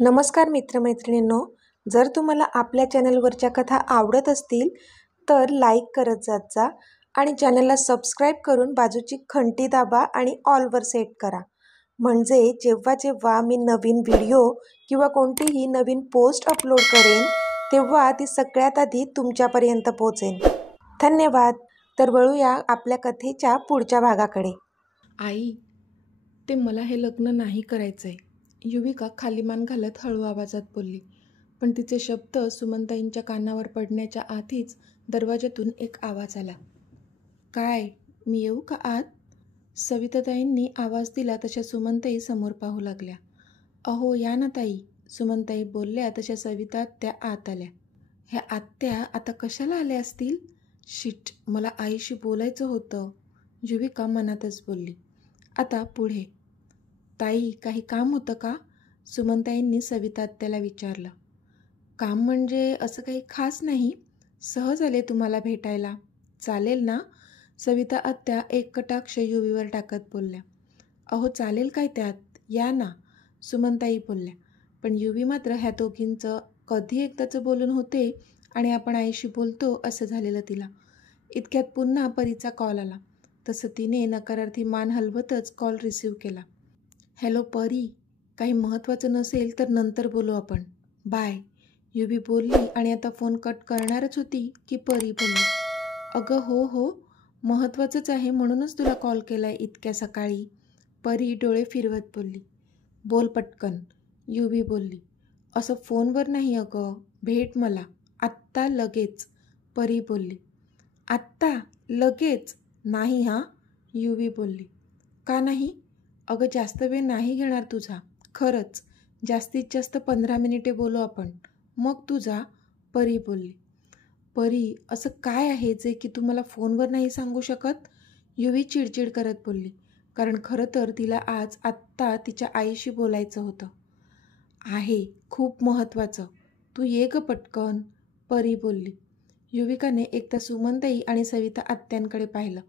नमस्कार मित्रमैत्रिणींनो, जर तुम्हाला आपल्या चॅनलवरच्या कथा आवडत असतील तर लाईक करत जात जा आणि चॅनलला सबस्क्राईब करून बाजूची घंटी दाबा आणि ऑलवर सेट करा. म्हणजे जेव्हा जेव्हा मी नवीन व्हिडिओ किंवा कोणतीही नवीन पोस्ट अपलोड करेन तेव्हा ती सगळ्यात आधी तुमच्यापर्यंत पोहोचेल. धन्यवाद. तर वळूया आपल्या कथेच्या पुढच्या भागाकडे. आई, ते मला हे लग्न नाही करायचं आहे, युविका खाली मान घालत हळू आवाजात बोलली. पण तिचे शब्द सुमनताईंच्या कानावर पडण्याच्या आधीच दरवाजातून एक आवाज आला. काय, मी येऊ का आत? सविताताईंनी आवाज दिला तशा सुमनताई समोर पाहू लागल्या. अहो या ना ताई, सुमनताई बोलल्या तशा सविता त्या आत आल्या. ह्या आत्या आता कशाला आल्या असतील? शिट, मला आईशी बोलायचं होतं, युविका मनातच बोलली. आता पुढे. ताई, काही काम होतं का? सुमनताईंनी सविता आत्याला विचारलं. काम म्हणजे असं काही खास नाही, सहज आले तुम्हाला भेटायला, चालेल ना? सविता आत्या एक कटाक्ष युवीवर टाकत बोलल्या. अहो चालेल काय त्यात, या ना, सुमनताई बोलल्या. पण युवी मात्र ह्या दोघींचं कधी एकदाचं बोलून होते आणि आपण आईशी बोलतो असं झालेलं तिला. इतक्यात पुन्हा परीचा कॉल आला. तसं तिने नकारार्थी मान हलवतच कॉल रिसीव्ह केला. हॅलो परी, काही महत्त्वाचं नसेल तर नंतर बोलू आपण, बाय, युवी बोलली आणि आता फोन कट करणारच होती की परी बोलली. अगं हो, महत्त्वाचंच आहे म्हणूनच तुला कॉल केला आहे इतक्या सकाळी, परी डोळे फिरवत बोलली. बोल पटकन, युवी बोलली. असं फोनवर नाही अगं, भेट मला, आत्ता लगेच, परी बोलली. आत्ता लगेच नाही हां, युवी बोलली. का नाही? अगं जास्त वेळ नाही घेणार तुझा, खरंच, जास्तीत जास्त 15 मिनिटे बोलू आपण, मग तू जा, परी बोलली. परी, असं काय आहे जे की तू मला फोनवर नाही सांगू शकत? युवी चिडचिड करत बोलली. कारण खरं तर तिला आज आत्ता तिच्या आईशी बोलायचं होतं. आहे, खूप महत्त्वाचं, तू ये गं पटकन, परी बोलली. युविकाने एकदा सुमनताई आणि सविता आत्यांकडे पाहिलं.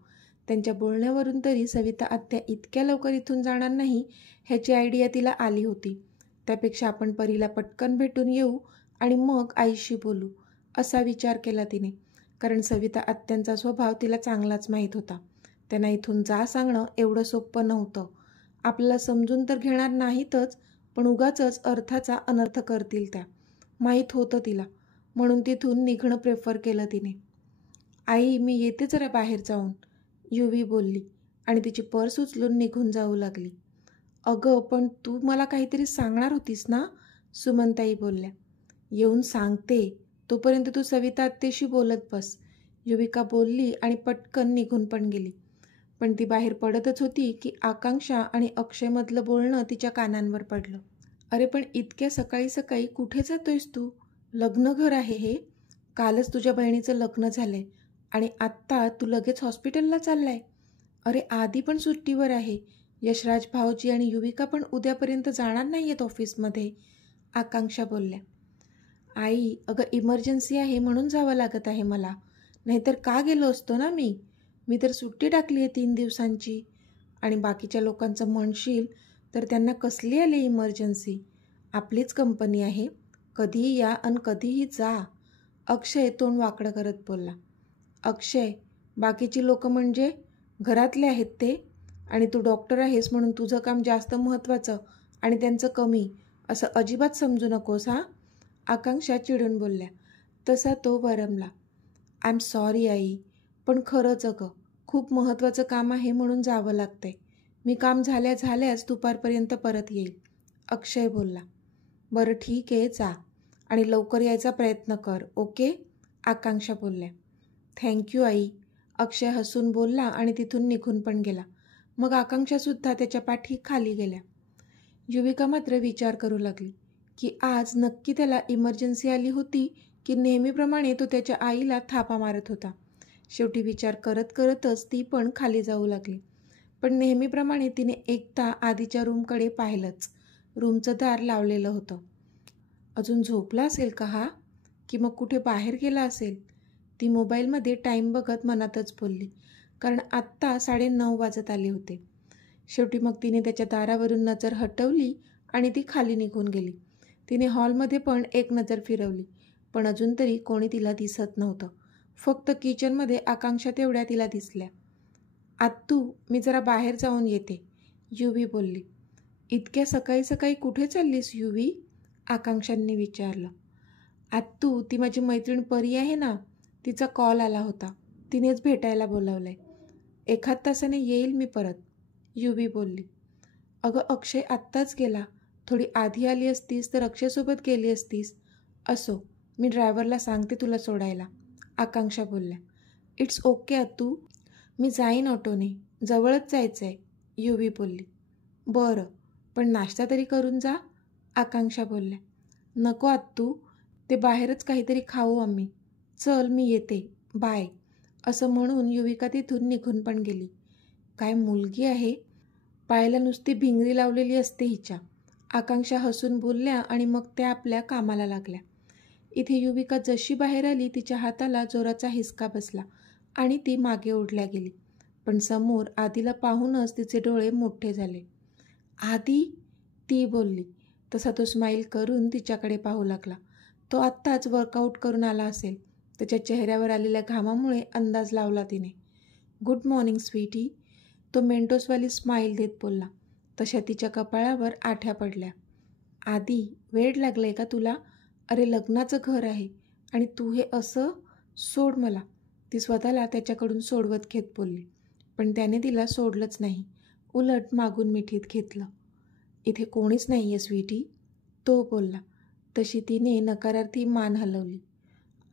त्यांच्या बोलण्यावरून तरी सविता आत्या इतक्या लवकर इथून जाणार नाही ह्याची आयडिया तिला आली होती. त्यापेक्षा आपण परीला पटकन भेटून येऊ आणि मग आईशी बोलू असा विचार केला तिने. कारण सविता आत्यांचा स्वभाव तिला चांगलाच माहीत होता. त्यांना इथून जा सांगणं एवढं सोपं नव्हतं. आपल्याला समजून तर घेणार नाहीतच, पण उगाचच अर्थाचा अनर्थ करतील त्या, माहीत होतं तिला. म्हणून तिथून निघणं प्रेफर केलं तिने. आई, मी येते जरा बाहेर जाऊन, युवी बोलली आणि तिची पर्स उचलून निघून जाऊ लागली. अगं पण तू मला काहीतरी सांगणार होतीस ना, सुमनताई बोलल्या. येऊन सांगते, तोपर्यंत तू सविता आत्तेशी बोलत बस, युविका बोलली आणि पटकन निघून पण गेली. पण ती बाहेर पडतच होती की आकांक्षा आणि अक्षयमधलं बोलणं तिच्या कानांवर पडलं. अरे पण इतक्या सकाळी सकाळी कुठे जातोयस तू? लग्न घर आहे हे, कालच तुझ्या बहिणीचं लग्न झालंय आणि आत्ता तू लगेच हॉस्पिटलला चाललाय? अरे आधी पण सुट्टीवर आहे, यशराज भाऊजी आणि युविका पण उद्यापर्यंत जाणार नाही आहेत ऑफिसमध्ये, आकांक्षा बोलल्या. आई, अगं इमर्जन्सी आहे म्हणून जावं लागत आहे मला, नाहीतर का गेलो असतो ना मी तर सुट्टी टाकली आहे 3 दिवसांची. आणि बाकीच्या लोकांचं म्हणशील तर त्यांना कसली आली इमर्जन्सी, आपलीच कंपनी आहे, कधीही या आणि कधीही जा, अक्षय तोंड वाकडं करत बोलला. अक्षय, बाकीची लोकं म्हणजे घरातले आहेत ते, आणि तू डॉक्टर आहेस म्हणून तुझं काम जास्त महत्त्वाचं आणि त्यांचं कमी असं अजिबात समजू नकोस हां, आकांक्षा चिडून बोलल्या. तसा तो वरमला. आय एम सॉरी आई, पण खरंच अगं खूप महत्त्वाचं काम आहे म्हणून जावं लागतंय, मी काम झाल्याच दुपारपर्यंत परत येईल, अक्षय बोलला. बरं ठीक आहे, जा आणि लवकर यायचा प्रयत्न कर, ओके, आकांक्षा बोलल्या. थँक्यू आई, अक्षय हसून बोलला आणि तिथून निघून पण गेला. मग आकांक्षासुद्धा त्याच्या पाठी खाली गेल्या. युविका मात्र विचार करू लागली की आज नक्की त्याला इमर्जन्सी आली होती की नेहमीप्रमाणे तो त्याच्या आईला थापा मारत होता. शेवटी विचार करत करतच ती पण खाली जाऊ लागली. पण नेहमीप्रमाणे तिने एकदा आधीच्या रूमकडे पाहिलंच. रूमचं दार लावलेलं होतं. अजून झोपला असेल का हा, की मग कुठे बाहेर गेला असेल, ती मोबाईलमध्ये टाईम बघत मनातच बोलली. कारण आत्ता 9:30 वाजत आले होते. शेवटी मग तिने त्याच्या दारावरून नजर हटवली आणि ती खाली निघून गेली. तिने हॉलमध्ये पण एक नजर फिरवली, पण अजून तरी कोणी तिला दिसत नव्हतं. फक्त किचनमध्ये आकांक्षा तेवढ्या तिला दिसल्या. आत्तू, मी जरा बाहेर जाऊन येते, युवी बोलली. इतक्या सकाळी सकाळी कुठे चाललीस युवी? आकांक्षांनी विचारलं. आत्तू, ती माझी मैत्रीण परी आहे ना, तिचा कॉल आला होता. तिनेच भेटायला बोलावलंय. 1 तासाने येईल मी परत, युवी बोलली. अगं अक्षय आत्ताच गेला. थोडी आधी आली असतीस तर अक्षयसोबत गेली असतीस. असो, मी ड्रायव्हरला सांगते तुला सोडायला, आकांक्षा बोलल्या. इट्स ओके आत्तू, मी जाईन ऑटोने, जवळच जायचं आहे, युवी बोलली. बरं, पण नाश्ता तरी करून जा, आकांक्षा बोलल्या. नको आत्तू, ते बाहेरच काहीतरी खाऊ आम्ही. चल मी येते, बाय, असं म्हणून युविका तिथून निघून पण गेली. काय मुलगी आहे, पायाला नुसती भिंगरी लावलेली असते हिच्या, आकांक्षा हसून बोलल्या आणि मग त्या आपल्या कामाला लागल्या. इथे युविका जशी बाहेर आली तिच्या हाताला जोराचा हिसका बसला आणि ती मागे ओढल्या गेली. पण समोर आदीला पाहूनच तिचे डोळे मोठे झाले. आदी, ती बोलली. तसा तो स्माईल करून तिच्याकडे पाहू लागला. तो आत्ताच वर्कआउट करून आला असेल. त्याच्या चेहऱ्यावर आलेल्या घामामुळे अंदाज लावला तिने. गुड मॉर्निंग स्वीटी, तो मेंटोसवाली स्माईल देत बोलला. तशा तिच्या कपाळावर आठ्या पडल्या. आदी, वेड लागलंय का तुला? अरे लग्नाचं घर आहे आणि तू हे असं? सोड मला, ती स्वतःला त्याच्याकडून सोडवत घेत बोलली. पण त्याने तिला सोडलंच नाही, उलट मागून मिठीत घेतलं. इथे कोणीच नाही आहे स्वीटी, तो बोलला. तशी तिने नकारार्थी मान हलवली.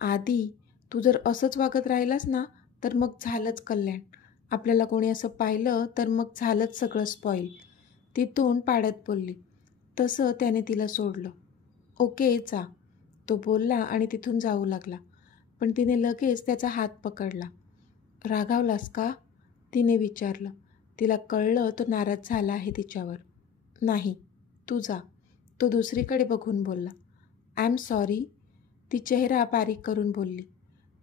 आदी, तू जर असंच वागत राहिलास ना तर मग झालंच कल्याण. आपल्याला कोणी असं पाहिलं तर मग झालंच सगळं स्पॉईल, ती तोंड पाडत बोलली. तसं त्याने तिला सोडलं. ओके जा, तो बोलला आणि तिथून जाऊ लागला. पण तिने लगेच त्याचा हात पकडला. रागावलास का, तिने विचारलं. तिला कळलं तो नाराज झाला आहे तिच्यावर. नाही, तू जा, तो दुसरीकडे बघून बोलला. आय एम सॉरी, ती चेहरा बारीक करून बोलली.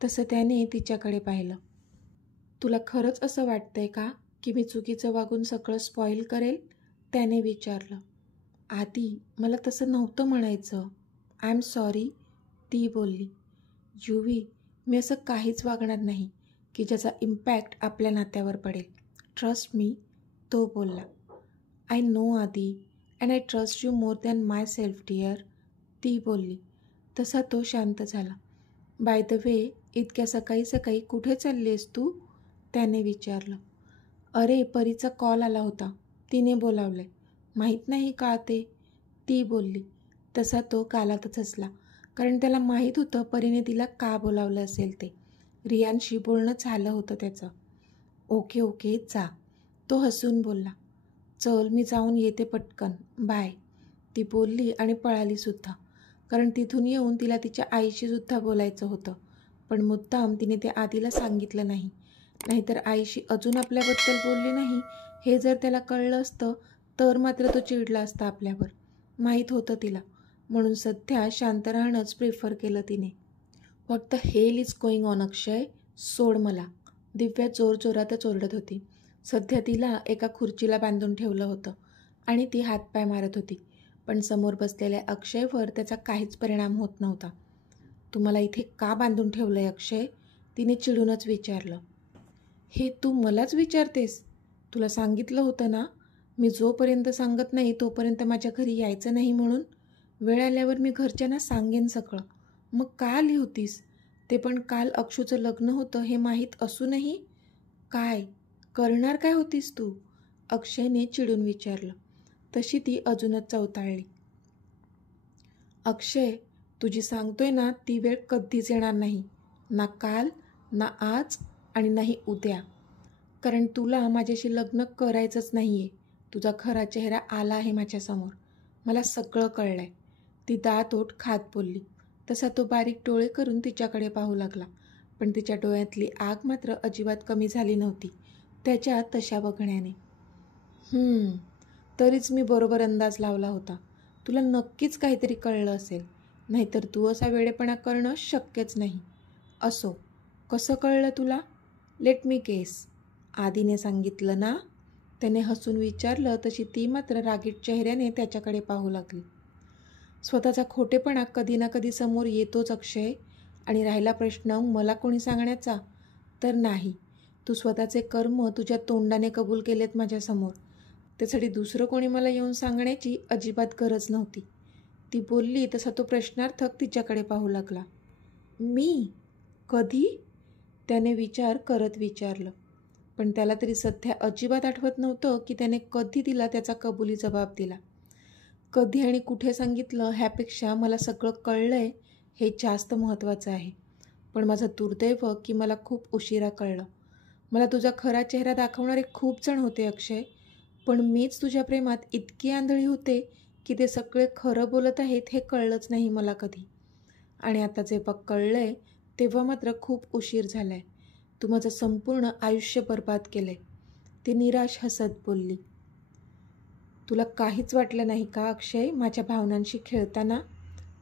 तसं त्याने तिच्याकडे पाहिलं. तुला खरंच असं वाटतंय का की मी चुकीचं वागून सगळं स्पॉईल करेल, त्याने विचारलं. आदी, मला तसं नव्हतं म्हणायचं. आय एम सॉरी, ती बोलली. युवी, मी असं काहीच वागणार नाही की ज्याचा इम्पॅक्ट आपल्या नात्यावर पडेल. ट्रस्ट मी, तो बोलला. I know Aadi, and I trust you more than myself dear, ती बोलली. तसा तो शांत झाला. बाय द वे, इतक्या सकाळी सकाळी कुठे चालली आहेस तू, त्याने विचारलं. अरे परीचा कॉल आला होता, तिने बोलावलंय. माहीत नाही का ते, ती बोलली. तसा तो गालातच हसला, कारण त्याला माहीत होतं परीने तिला का बोलावलं असेल ते. रियानशी बोलणं झालं होतं त्याचं. ओके ओके जा, तो हसून बोलला. चल मी जाऊन येते पटकन, बाय, ती बोलली आणि पळाली सुद्धा. कारण तिथून येऊन तिला तिच्या आईशी सुद्धा बोलायचं होतं. पण मुद्दाम तिने ते आधीला सांगितलं नाही. नाहीतर आईशी अजून आपल्याबद्दल बोलली नाही हे जर त्याला कळलं असतं तर मात्र तो चिडला असता आपल्यावर. माहीत होतं तिला, म्हणून सध्या शांत राहणंच प्रिफर केलं तिने. What the hell is going on Akshay, सोड मला, दिव्या जोरजोरातच ओरडत होती. सध्या तिला एका खुर्चीला बांधून ठेवलं होतं आणि ती हातपाय मारत होती. पण समोर बसलेल्या अक्षयवर त्याचा काहीच परिणाम होत नव्हता. तुम्हाला इथे का बांधून ठेवलं आहे अक्षय, तिने चिडूनच विचारलं. हे तू मलाच विचारतेस? तुला सांगितलं होतं ना, मी जोपर्यंत सांगत नाही तोपर्यंत माझ्या घरी यायचं नाही म्हणून. वेळ आल्यावर मी घरच्यांना सांगेन सगळं. मग का आली होतीस, ते पण काल अक्षूचं लग्न होतं हे माहीत असूनही? काय करणार काय होतीस तू, अक्षयने चिडून विचारलं. तशी ती अजूनच चवताळली. अक्षय, तुझी सांगतोय ना ती वेळ कधीच येणार नाही, ना काल, ना आज आणि नाही उद्या. कारण तुला माझ्याशी लग्न करायचंच नाही आहे. तुझा खरा चेहरा आला आहे माझ्यासमोर, मला सगळं कळलं आहे, ती दात ओठ खात बोलली. तसा तो बारीक डोळे करून तिच्याकडे पाहू लागला. पण तिच्या डोळ्यातली आग मात्र अजिबात कमी झाली नव्हती त्याच्या तशा बघण्याने. तरीच मी बरोबर अंदाज लावला होता. तुला नक्कीच काहीतरी कळलं असेल, नाहीतर तू असा वेडेपणा करणं शक्यच नाही. असो, कसं कळलं तुला? लेट मी गेस, आदीने सांगितलं ना, त्याने हसून विचारलं. तशी ती मात्र रागीट चेहऱ्याने त्याच्याकडे पाहू लागली. स्वतःचा खोटेपणा कधी ना कधी समोर येतोच अक्षय. आणि राहिला प्रश्न मला कोणी सांगण्याचा, तर नाही. तू स्वतःचे कर्म तुझ्या तोंडाने कबूल केलेत माझ्यासमोर. त्यासाठी दुसरं कोणी मला येऊन सांगण्याची अजिबात गरज नव्हती. ती बोलली तसा तो प्रश्नार्थक तिच्याकडे पाहू लागला. मी? कधी? त्याने विचार करत विचारलं. पण त्याला तरी सध्या अजिबात आठवत नव्हतं की त्याने कधी तिला त्याचा कबुली जबाब दिला. कधी आणि कुठे सांगितलं ह्यापेक्षा मला सगळं कळलंय हे जास्त महत्त्वाचं आहे. पण माझं दुर्दैव की मला खूप उशिरा कळलं. मला तुझा खरा चेहरा दाखवणारे खूप जण होते अक्षय, पण मीच तुझ्या प्रेमात इतकी आंधळी होते की ते सगळे खरं बोलत आहेत हे कळलंच नाही मला कधी. आणि आता जेव्हा कळलंय तेव्हा मात्र खूप उशीर झालाय. तू माझं संपूर्ण आयुष्य बर्बाद केलंय. ती निराश हसत बोलली. तुला काहीच वाटलं नाही का अक्षय माझ्या भावनांशी खेळताना?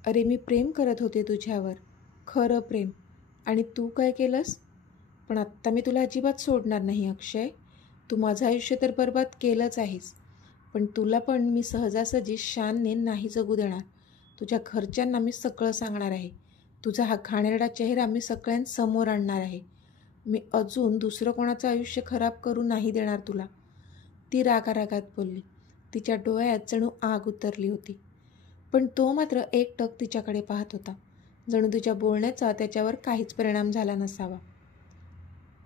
अरे मी प्रेम करत होते तुझ्यावर, खरं प्रेम. आणि तू काय केलंस? पण आत्ता मी तुला अजिबात सोडणार नाही अक्षय. तू माझं आयुष्य तर बर्बाद केलंच आहेस, पण तुला पण मी सहजासहजी शानने नाही जगू देणार. तुझ्या घरच्यांना मी सगळं सांगणार आहे. तुझा हा घाणेरडा चेहरा मी सगळ्यांसमोर आणणार आहे. मी अजून दुसरं कोणाचं आयुष्य खराब करू नाही देणार तुला. ती रागारागात बोलली. तिच्या डोळ्यात जणू आग उतरली होती. पण तो मात्र एकटक तिच्याकडे पाहत होता, जणू तिच्या बोलण्याचा त्याच्यावर काहीच परिणाम झाला नसावा.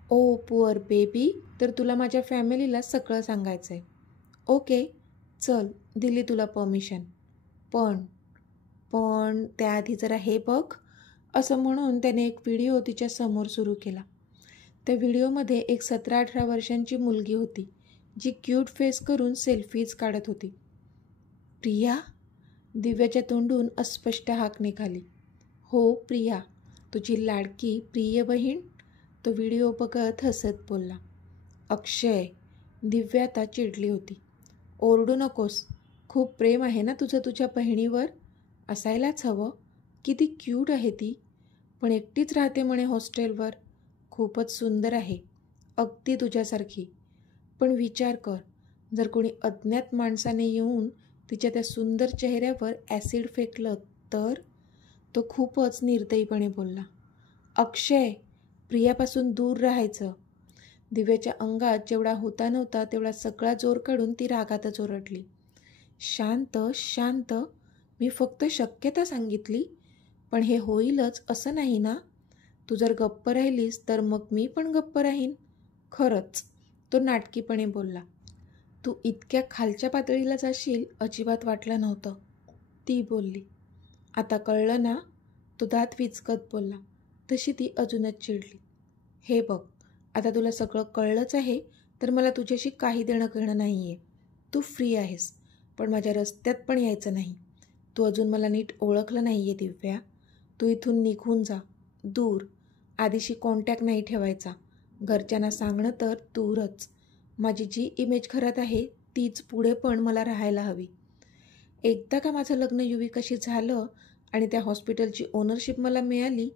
ओ पुअर बेबी, तर तुला माझ्या फॅमिलीला सगळं सांगायचं आहे. ओके चल, दिली तुला परमिशन. पण त्याआधी जरा हे बघ, असं म्हणून त्याने एक व्हिडिओ तिच्या समोर सुरू केला. त्या व्हिडिओमध्ये एक 17-18 वर्षांची मुलगी होती जी क्यूट फेस करून सेल्फीज काढत होती. प्रिया? दिव्याच्या तोंडून अस्पष्ट हाक निघाली. हो प्रिया, तुझी लाडकी प्रिय बहीण. तो व्हिडिओ बघत हसत बोलला. अक्षय, दिव्या आता चिडली होती. ओरडू नकोस. खूप प्रेम आहे ना तुझं तुझ्या बहिणीवर? असायलाच हवं. किती क्यूट आहे ती. पण एकटीच राहते म्हणे हॉस्टेलवर. खूपच सुंदर आहे, अगदी तुझ्यासारखी. पण विचार कर, जर कोणी अज्ञात माणसाने येऊन तिच्या त्या सुंदर चेहऱ्यावर ॲसिड फेकलं तर? तो खूपच निर्दयीपणे बोलला. अक्षय, प्रियापासून दूर राहायचं. दिव्याच्या अंगात जेवढा होता नव्हता तेवढा सगळा जोर काढून ती रागातच ओरडली. शांत शांत, मी फक्त शक्यता सांगितली. पण हे होईलच असं नाही ना? तू जर गप्प राहिलीस तर मग मी पण गप्प राहीन. खरंच, तो नाटकीपणे बोलला. तू इतक्या खालच्या पातळीला जाशील अजिबात वाटलं नव्हतं, ती बोलली. आता कळलं ना? तो दात विचकत बोलला. तशी ती अजूनच चिडली. हे बघ, आता तुला सगळं कळलंच आहे तर मला तुझ्याशी काही देणं घेणं नाही आहे. तू फ्री आहेस, पण माझ्या रस्त्यात पण यायचं नाही. तू अजून मला नीट ओळखलं नाही आहे दिव्या. तू इथून निघून जा, दूर. आधीशी कॉन्टॅक्ट नाही ठेवायचा. घरच्यांना सांगणं तर दूरच. माझी जी इमेज घरात आहे तीच पुढे पण मला राहायला हवी. एकदा का माझं लग्न युविकाशी झालं आणि त्या हॉस्पिटलची ओनरशिप मला मिळाली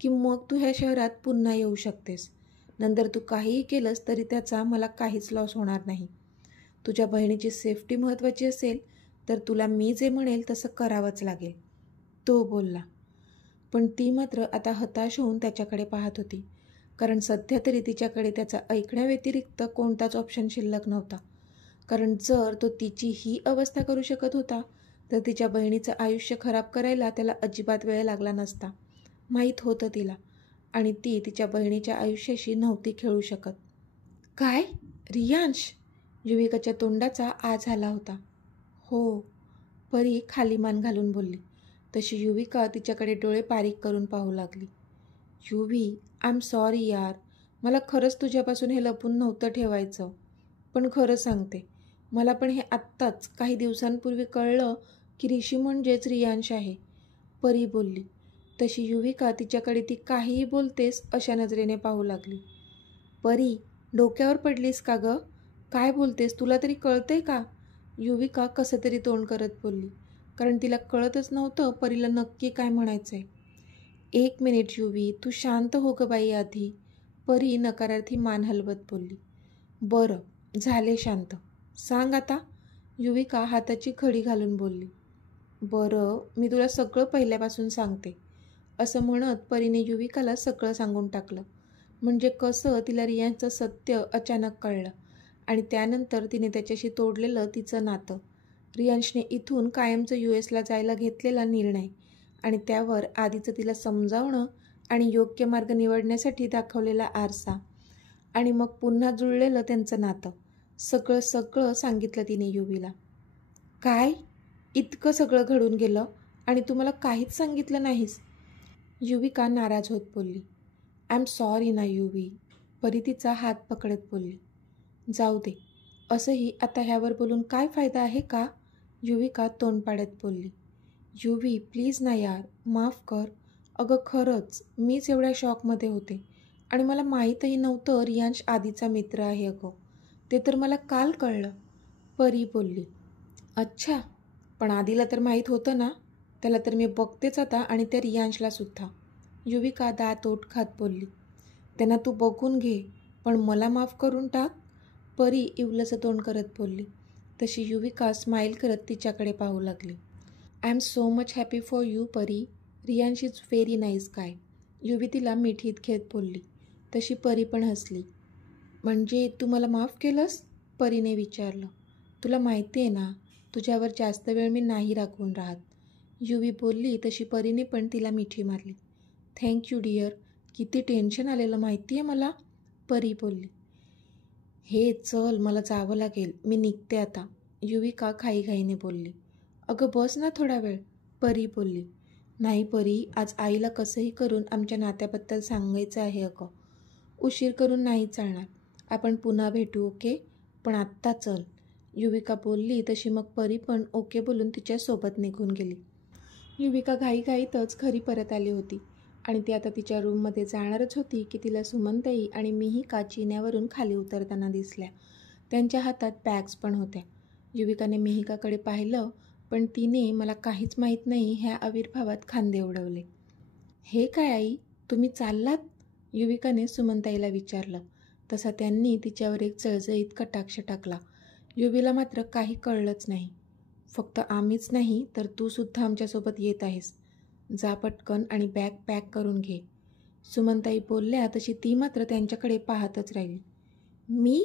की मग तू ह्या शहरात पुन्हा येऊ शकतेस. नंतर तू काहीही केलंस तरी त्याचा मला काहीच लॉस होणार नाही. तुझ्या बहिणीची सेफ्टी महत्त्वाची असेल तर तुला मी जे म्हणेल तसं करावंच लागेल, तो बोलला. पण ती मात्र आता हताश होऊन त्याच्याकडे पाहत होती, कारण सध्या तरी तिच्याकडे त्याचा ऐकण्याव्यतिरिक्त कोणताच ऑप्शन शिल्लक नव्हता. कारण जर तो तिची ही अवस्था करू शकत होता तर तिच्या बहिणीचं आयुष्य खराब करायला त्याला अजिबात वेळ लागला नसता. माहीत होतं तिला. आणि ती तिच्या बहिणीच्या आयुष्याशी नव्हती खेळू शकत. काय? रियांश? युविकाच्या तोंडाचा आ झाला होता. हो, परी खाली मान घालून बोलली. तशी युविका तिच्याकडे डोळे बारीक करून पाहू लागली. युवी, आय एम सॉरी यार. मला खरंच तुझ्यापासून हे लपून नव्हतं ठेवायचं. पण खरं सांगते, मला पण हे आत्ताच काही दिवसांपूर्वी कळलं की ऋषी म्हणजेच रियांश आहे, परी बोलली. तशी युविका तिच्याकडे ती काहीही बोलतेस अशा नजरेने पाहू लागली. परी, डोक्यावर पडलीस का गं? काय बोलतेस, तुला तरी कळतंय का? युविका कसं तरी तोंड करत बोलली, कारण तिला कळतच नव्हतं परीला नक्की काय म्हणायचं आहे. एक मिनिट युवी, तू शांत हो गं बाई आधी, परी नकारार्थी मान हलवत बोलली. बरं झाले शांत, सांग आता, युविका हाताची घडी घालून बोलली. बरं, मी तुला सगळं पहिल्यापासून सांगते, असं म्हणत परीने युविकाला सगळं सांगून टाकलं. म्हणजे कसं तिला रियांचं सत्य अचानक कळलं आणि त्यानंतर तिने त्याच्याशी तोडलेलं तिचं नातं, रियांशने इथून कायमचं US ला जायला घेतलेला निर्णय आणि त्यावर आधीचं तिला समजावणं आणि योग्य मार्ग निवडण्यासाठी दाखवलेला आरसा आणि मग पुन्हा जुळलेलं त्यांचं नातं, सगळं सगळं सांगितलं तिने युवीला. काय? इतकं सगळं घडून गेलं आणि तू मला काहीच सांगितलं नाहीस? युविका नाराज होत बोलली. आय एम सॉरी ना युवी, परी तिचा हात पकडत बोलली. जाऊ दे, असंही आता ह्यावर बोलून काय फायदा आहे का? युविका तोंड पाडत बोलली. युवी प्लीज ना यार, माफ कर. अगं खरंच मीच एवढ्या शॉकमध्ये होते आणि मला माहीतही नव्हतं रियांश आधीचा मित्र आहे. अगं ते तर मला काल कळलं, परी बोलली. अच्छा, पण आधीला तर माहीत होतं ना? त्याला तर मी बघतेच आता आणि त्या रियांशला सुद्धा. युविका दात ओठ खात बोलली. त्यांना तू बघून घे, पण मला माफ करून टाक, परी इवलंसं तोंड करत बोलली. तशी युविका स्माईल करत तिच्याकडे पाहू लागली. I am so much happy for you परी, रियांश इज व्हेरी नाईस गाय, युवी तिला मिठीत घेत बोलली. तशी परी पण हसली. म्हणजे तू मला माफ केलंस? परीने विचारलं. तुला माहिती आहे ना, तुझ्यावर जास्त वेळ मी नाही राखून राहत, युवी बोलली. तशी परीने पण तिला मिठी मारली. थँक्यू डिअर, किती टेन्शन आलेलं माहिती आहे मला, परी बोलली. हे चल, मला जावं लागेल, मी निघते आता, युविका घाईघाईने बोलली. अगं बस ना थोडा वेळ, परी बोलली. नाही परी, आज आईला कसंही करून आमच्या नात्याबद्दल सांगायचं आहे. अगं उशीर करून नाही चालणार, आपण पुन्हा भेटू ओके, पण आत्ता चल, युविका बोलली. तशी मग परी पण ओके बोलून तिच्यासोबत निघून गेली. युविका घाईघाईतच घरी परत आली होती आणि ती आता तिच्या रूममध्ये जाणारच होती की तिला सुमनताई आणि मिहिका चिन्यावरून खाली उतरताना दिसल्या. त्यांच्या हातात बॅग्स पण होत्या. युविकाने मिहिकाकडे पाहिलं, पण तिने मला काहीच माहीत नाही ह्या आविर्भावात खांदे उडवले. हे काय आई, तुम्ही चाललात? युविकाने सुमनताईला विचारलं. तसा त्यांनी तिच्यावर एक जळजळीत कटाक्ष टाकला. युवीला मात्र काही कळलंच नाही. फक्त आम्हीच नाही तर तू सुद्धा आमच्यासोबत येत आहेस, जा पटकन आणि बॅग पॅक करून घे, सुमनताई बोलल्या. तशी ती मात्र त्यांच्याकडे पाहतच राहिली. मी?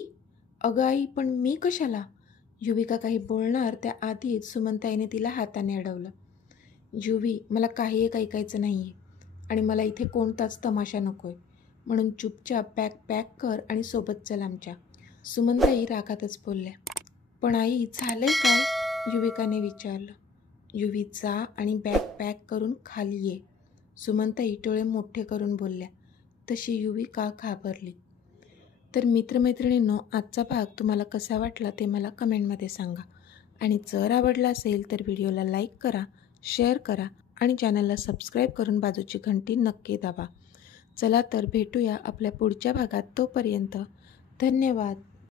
अगं आई, पण मी कशाला? युविका काही बोलणार त्याआधीच सुमनताईने तिला हाताने अडवलं. युवी, मला काही एक ऐकायचं नाही आहे आणि मला इथे कोणताच तमाशा नको आहे, म्हणून चुपचाप बॅग पॅक कर आणि सोबत चल आमच्या, सुमनताई रागातच बोलल्या. पण आई, झालंय काय? युविकाने विचारलं. युवी, जा आणि बॅग पॅक करून खाली ये, सुमनताई डोळे मोठे करून बोलल्या. तशी युविका घाबरली. तर मित्रमैत्रिणींनो, आजचा भाग तुम्हाला कसा वाटला ते मला कमेंटमध्ये सांगा आणि जर आवडला असेल तर व्हिडिओला लाईक करा, शेअर करा आणि चॅनलला सबस्क्राईब करून बाजूची घंटी नक्की दाबा. चला तर भेटूया आपल्या पुढच्या भागात, तोपर्यंत धन्यवाद.